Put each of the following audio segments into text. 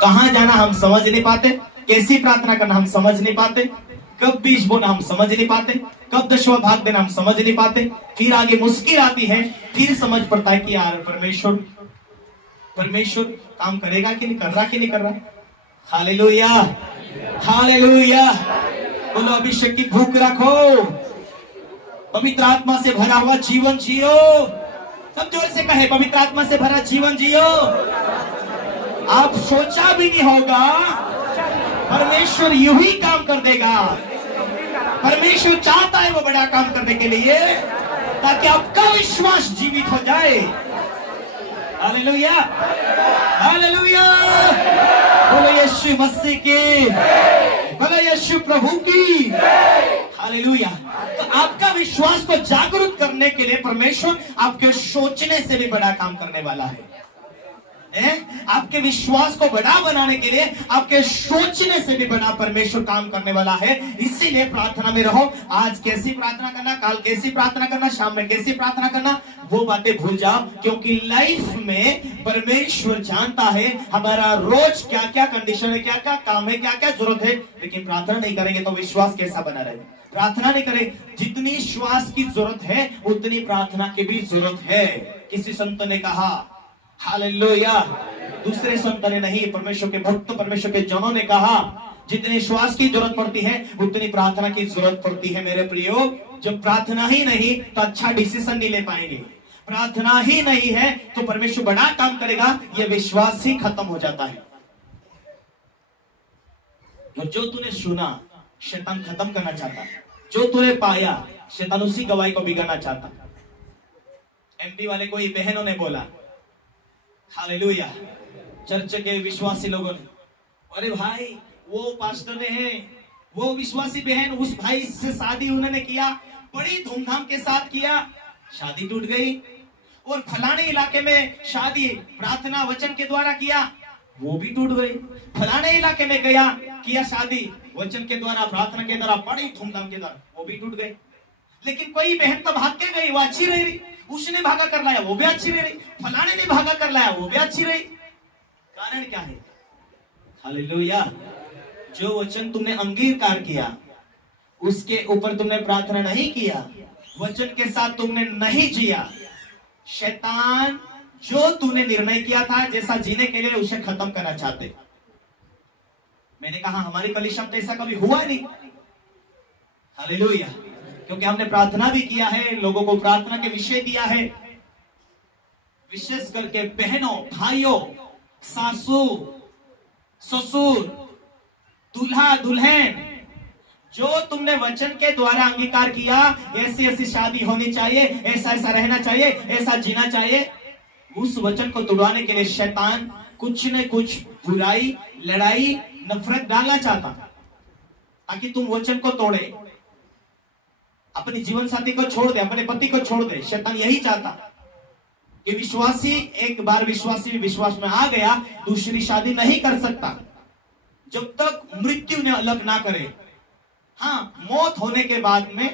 कहाँ जाना हम समझ नहीं पाते, कैसी प्रार्थना करना हम समझ नहीं पाते, कब बीज बोना हम समझ नहीं पाते, कब दशवा भाग देना हम समझ नहीं पाते। फिर आगे मुश्किल आती है, फिर समझ पड़ता है कि यार परमेश्वर परमेश्वर काम करेगा कि नहीं, कर रहा कि नहीं कर रहा। Hallelujah, hallelujah. बोलो अभिषेक की भूख रखो, पवित्र आत्मा से भरा हुआ जीवन जियो। सब जोर से कहे, पवित्र आत्मा से भरा जीवन जियो। आप सोचा भी नहीं होगा, परमेश्वर यूं ही काम कर देगा। परमेश्वर चाहता है वो बड़ा काम करने के लिए, ताकि आपका विश्वास जीवित हो जाए। Hallelujah, hallelujah. बोलो यीशु मसीह की, बोलो यीशु प्रभु की। हालेलुया। तो आपका विश्वास को जागरूक करने के लिए परमेश्वर आपके सोचने से भी बड़ा काम करने वाला है। आपके विश्वास को बड़ा बनाने के लिए आपके सोचने से भी बड़ा परमेश्वर काम करने वाला है। इसीलिए प्रार्थना में रहो। आज कैसी प्रार्थना करना, काल कैसी प्रार्थना करना, शाम में कैसी प्रार्थना करना, वो बातें भूल जाओ। क्योंकि लाइफ में परमेश्वर जानता है हमारा रोज क्या क्या कंडीशन है, क्या क्या काम है, क्या क्या जरूरत है। लेकिन प्रार्थना नहीं करेंगे तो विश्वास कैसा बना रहेगा। प्रार्थना नहीं करें, जितनी श्वास की जरूरत है उतनी प्रार्थना की भी जरूरत है। किसी संत ने कहा, हालेलुया, दूसरे संत ने नहीं, परमेश्वर के भक्त, परमेश्वर के जनों ने कहा, जितनी श्वास की जरूरत पड़ती है उतनी प्रार्थना की जरूरत पड़ती है। मेरे प्रियो, जब प्रार्थना ही नहीं तो अच्छा डिसीजन नहीं ले पाएंगे। प्रार्थना ही नहीं है तो परमेश्वर बड़ा काम करेगा, यह विश्वास ही खत्म हो जाता है। जो तूने सुना शैतान खत्म करना चाहता, जो तूने पाया शैतान उसी गवाही को बिगाड़ना चाहता। एमपी वाले कोई बहनों ने बोला, हालेलुया, चर्च के विश्वासी लोगों ने, अरे भाई वो पास्टर ने है, वो विश्वासी बहन, उस भाई से शादी उन्होंने किया, बड़ी धूमधाम के साथ किया, शादी टूट गई। और फलाने इलाके में शादी प्रार्थना वचन के द्वारा किया, वो भी टूट गई। फलाने इलाके में गया, किया शादी वचन के द्वारा, प्रार्थना के द्वारा, बड़ी धूमधाम के द्वारा, वो भी टूट गई। लेकिन कोई बहन तो भाग के गई, वो अच्छी रह रही। उसने भागा कर लाया, वो भी अच्छी रह रही। फलाने ने भागा कर लाया, वो भी अच्छी रही। कारण क्या है? हालेलुया। जो वचन तुमने अंगीकार किया उसके ऊपर तुमने प्रार्थना नहीं किया, वचन के साथ तुमने नहीं जिया, शैतान जो तूने निर्णय किया था जैसा जीने के लिए उसे खत्म करना चाहते। मैंने कहा हमारी कलीसिया में तो ऐसा कभी हुआ नहीं। हालेलुया। क्योंकि हमने प्रार्थना भी किया है, लोगों को प्रार्थना के विषय दिया है, विशेष करके बहनों, भाइयों, सासू, ससुर, दूल्हा, दुल्हन, जो तुमने वचन के द्वारा अंगीकार किया, ऐसी ऐसी शादी होनी चाहिए, ऐसा ऐसा रहना चाहिए, ऐसा जीना चाहिए, उस वचन को तोड़वाने के लिए शैतान कुछ न कुछ बुराई, लड़ाई, नफरत डालना चाहता, ताकि तुम वचन को तोड़े, अपने जीवन साथी को छोड़ दे, अपने पति को छोड़ दे। शैतान यही चाहता कि विश्वासी एक बार विश्वासी विश्वास में आ गया, दूसरी शादी नहीं कर सकता जब तक मृत्यु ने अलग ना करे। हाँ, मौत होने के बाद में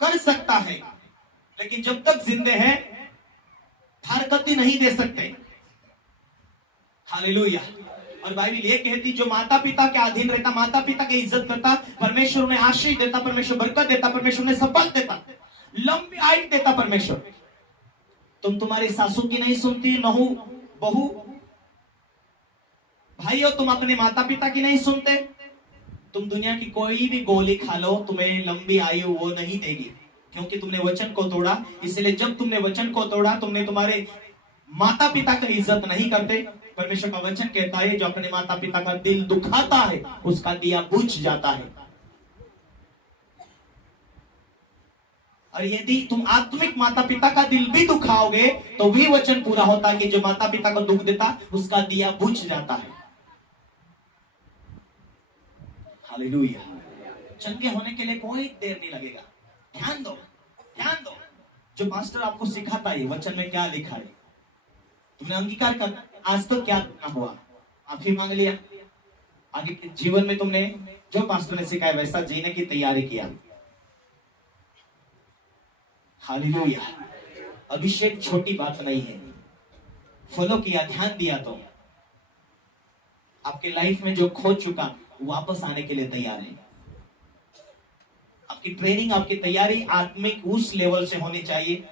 कर सकता है, लेकिन जब तक जिंदे है हरकती नहीं दे सकते। हालेलुया। और बाइबल ये कहती, जो माता पिता के अधीन रहता, माता पिता की इज्जत करता, परमेश्वर उन्हें आशीष देता, परमेश्वर बरकत देता, परमेश्वर उन्हें सफल देता, लंबी आयु देता परमेश्वर। तुम तुम्हारी सासू की नहीं सुनती, नहू बहू, भाइयों तुम अपने माता पिता की नहीं सुनते, तुम दुनिया की कोई भी गोली खा लो, तुम्हें लंबी आयु वो नहीं देगी, क्योंकि तुमने वचन को तोड़ा। इसलिए जब तुमने वचन को तोड़ा, तुमने तुम्हारे माता पिता की इज्जत नहीं करते। परमेश्वर का वचन कहता है, जो अपने माता पिता का दिल दुखाता है उसका दिया बुझ जाता है। और यदि तुम आत्मिक माता पिता का दिल भी दुखाओगे तो भी वचन पूरा होता है कि जो माता पिता को दुख देता उसका दिया बुझ जाता है। हालेलुया। चंगे होने के लिए कोई देर नहीं लगेगा। ध्यान दो, ध्यान दो। जो मास्टर आपको सिखाता है वचन में क्या लिखा है, तुमने अंगीकार कर, आज तो क्या हुआ, माफी मांग लिया, आगे के जीवन में तुमने जो मास्टर ने सिखाया वैसा जीने की तैयारी किया। हालेलुया। अभिषेक छोटी बात नहीं है, फॉलो किया, ध्यान दिया तो आपके लाइफ में जो खो चुका वापस आने के लिए तैयार है। आपकी ट्रेनिंग, आपकी तैयारी आत्मिक उस लेवल से होनी चाहिए।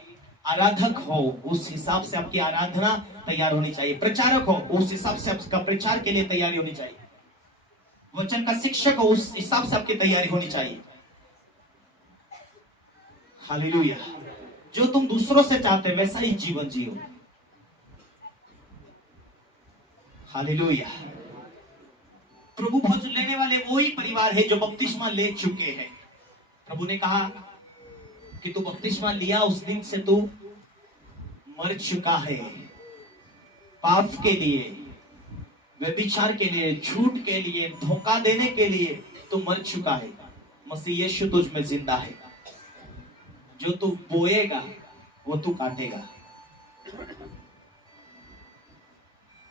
आराधक हो उस हिसाब से आपकी आराधना तैयार होनी चाहिए। प्रचारक हो उस हिसाब से आपका प्रचार के लिए तैयारी होनी चाहिए। वचन का शिक्षक हो उस हिसाब से आपकी तैयारी होनी चाहिए। हालेलुया। जो तुम दूसरों से चाहते वैसा ही जीवन जियो। हालेलुया। प्रभु भोज लेने वाले वही परिवार है जो बपतिस्मा ले चुके हैं। प्रभु ने कहा कि तू बपतिस्मा लिया उस दिन से तू मर चुका है। पाप के लिए, व्यभिचार के लिए, झूठ के लिए, धोखा देने के लिए तू मर चुका है। मसीह यीशु तुझ में जिंदा है। जो तू बोएगा वो तू काटेगा।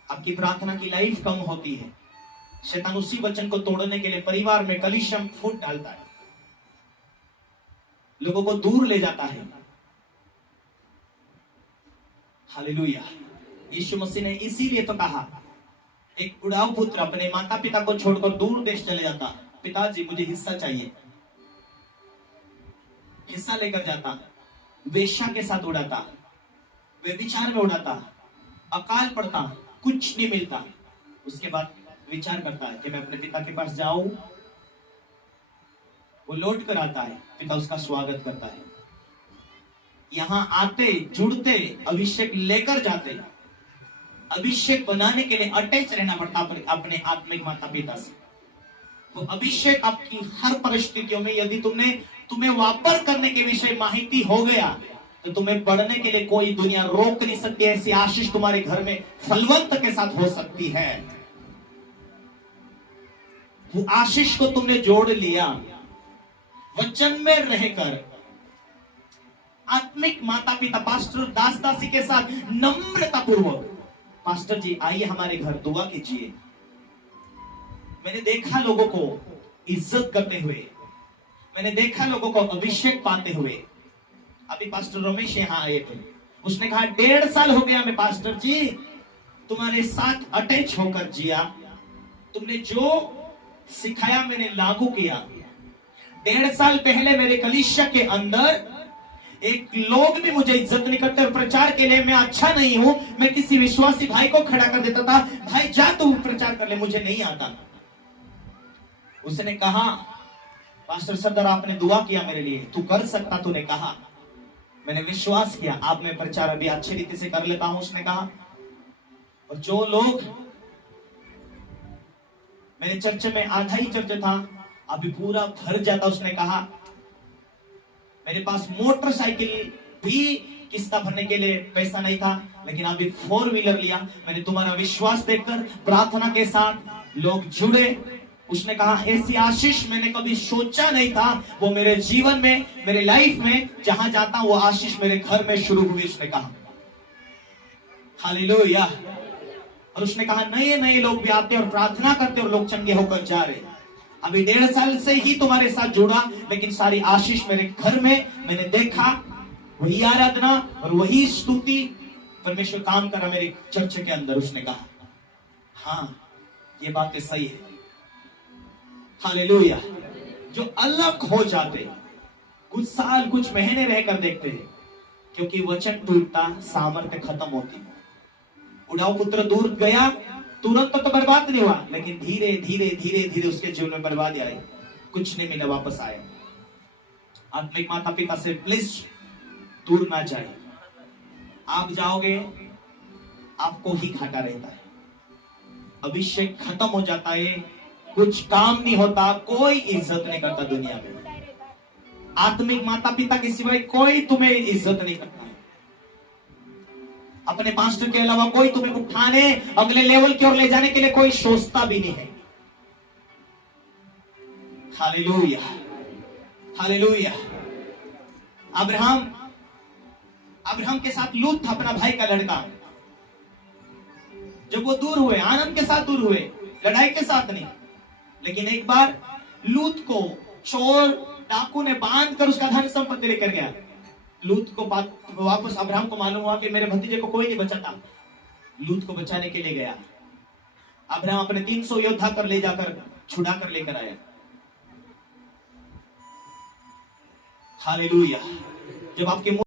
आपकी प्रार्थना की लाइफ कम होती है। शैतान उसी वचन को तोड़ने के लिए परिवार में कलीशम फूट डालता है, लोगों को दूर ले जाता है। हालेलुया। यीशु मसीह ने इसीलिए तो कहा, एक उड़ाऊ पुत्र अपने माता पिता को छोड़कर दूर देश चले जाता, पिताजी मुझे हिस्सा चाहिए, हिस्सा लेकर जाता, वेश्या के साथ उड़ाता, व्यभिचार में उड़ाता, अकाल पड़ता, कुछ नहीं मिलता। उसके बाद विचार करता है कि मैं अपने पिता के पास जाऊं। वो लौट कर आता है, पिता उसका स्वागत करता है। यहां आते जुड़ते अभिषेक लेकर जाते। अभिषेक बनाने के लिए अटैच रहना पड़ता अपने आत्मिक माता पिता से। वो अभिषेक आपकी हर परिस्थितियों में, यदि तुम्हें वापर करने के विषय माहिती हो गया तो तुम्हें बढ़ने के लिए कोई दुनिया रोक नहीं सकती। ऐसी आशीष तुम्हारे घर में फलवंत के साथ हो सकती है। वो आशीष को तुमने जोड़ लिया वचन में रहकर। आत्मिक माता पिता पास्टर दास दासी के साथ नम्रता पूर्वक, पास्टर जी आइए हमारे घर दुआ कीजिए। मैंने देखा लोगों को इज्जत करते हुए, मैंने देखा लोगों को अभिषेक पाते हुए। अभी पास्टर रमेश यहाँ आए थे, उसने कहा 1.5 साल हो गया मैं पास्टर जी तुम्हारे साथ अटैच होकर जिया। तुमने जो सिखाया मैंने लागू किया। 1.5 साल पहले मेरे कलीसिया के अंदर एक लोग भी मुझे इज्जत नहीं करते और प्रचार के लिए मैं अच्छा नहीं हूं। मैं किसी विश्वासी भाई को खड़ा कर देता था, भाई जा तू प्रचार कर ले, मुझे नहीं आता। उसने कहा पास्टर सरदार आपने दुआ किया मेरे लिए, तू कर सकता, तूने कहा। मैंने विश्वास किया, आप मैं प्रचार अभी अच्छी रीति से कर लेता हूं, उसने कहा। और जो लोग, मेरे चर्च में आधा ही चर्च था, अभी पूरा भर जाता। उसने कहा मेरे पास मोटरसाइकिल भी किस्ता भरने के लिए पैसा नहीं था, लेकिन अभी 4 व्हीलर लिया। मैंने तुम्हारा विश्वास देखकर प्रार्थना के साथ लोग जुड़े। उसने कहा ऐसी आशीष मैंने कभी सोचा नहीं था। वो मेरे जीवन में, मेरे लाइफ में जहां जाता वो आशीष मेरे घर में शुरू हुई। उसने कहा हालेलुया। और उसने कहा नए नए लोग भी आते और प्रार्थना करते और लोग चंगे होकर जा रहे। अभी 1.5 साल से ही तुम्हारे साथ जुड़ा, लेकिन सारी आशीष मेरे घर में मैंने देखा। वही आराधना और वही स्तुति परमेश्वर काम करा मेरे चर्च के अंदर। उसने कहा हाँ ये बातें सही है। हालेलुया। जो अलग हो जाते, कुछ साल कुछ महीने रहकर देखते हैं, क्योंकि वचन टूटता सामर्थ्य खत्म होती। उड़ाऊ पुत्र दूर गया, तुरंत तो बर्बाद नहीं हुआ, लेकिन धीरे धीरे धीरे धीरे उसके जीवन में बर्बादी आई। कुछ नहीं मिला, वापस आया। आत्मिक माता पिता से प्लीज दूर ना जाए। आप जाओगे आपको ही घाटा रहता है। अभिषेक खत्म हो जाता है, कुछ काम नहीं होता, कोई इज्जत नहीं करता दुनिया में। आत्मिक माता पिता के सिवाय कोई तुम्हें इज्जत नहीं करता है। अपने पास्टर के अलावा कोई तुम्हें उठाने अगले लेवल की ओर ले जाने के लिए कोई सोचता भी नहीं है। Hallelujah, hallelujah. अब्राहम के साथ लूत था, अपना भाई का लड़का। जब वो दूर हुए, आनंद के साथ दूर हुए, लड़ाई के साथ नहीं, लेकिन एक बार लूत को चोर डाकू ने बांध कर उसका धन संपत्ति लेकर गया। लूत को वापस अब्राहम को मालूम हुआ कि मेरे भतीजे को कोई नहीं बचाता। लूत को बचाने के लिए गया। अब्राहम अपने 300 योद्धा कर ले जाकर छुड़ा कर लेकर आया। हालेलुया। जब आपके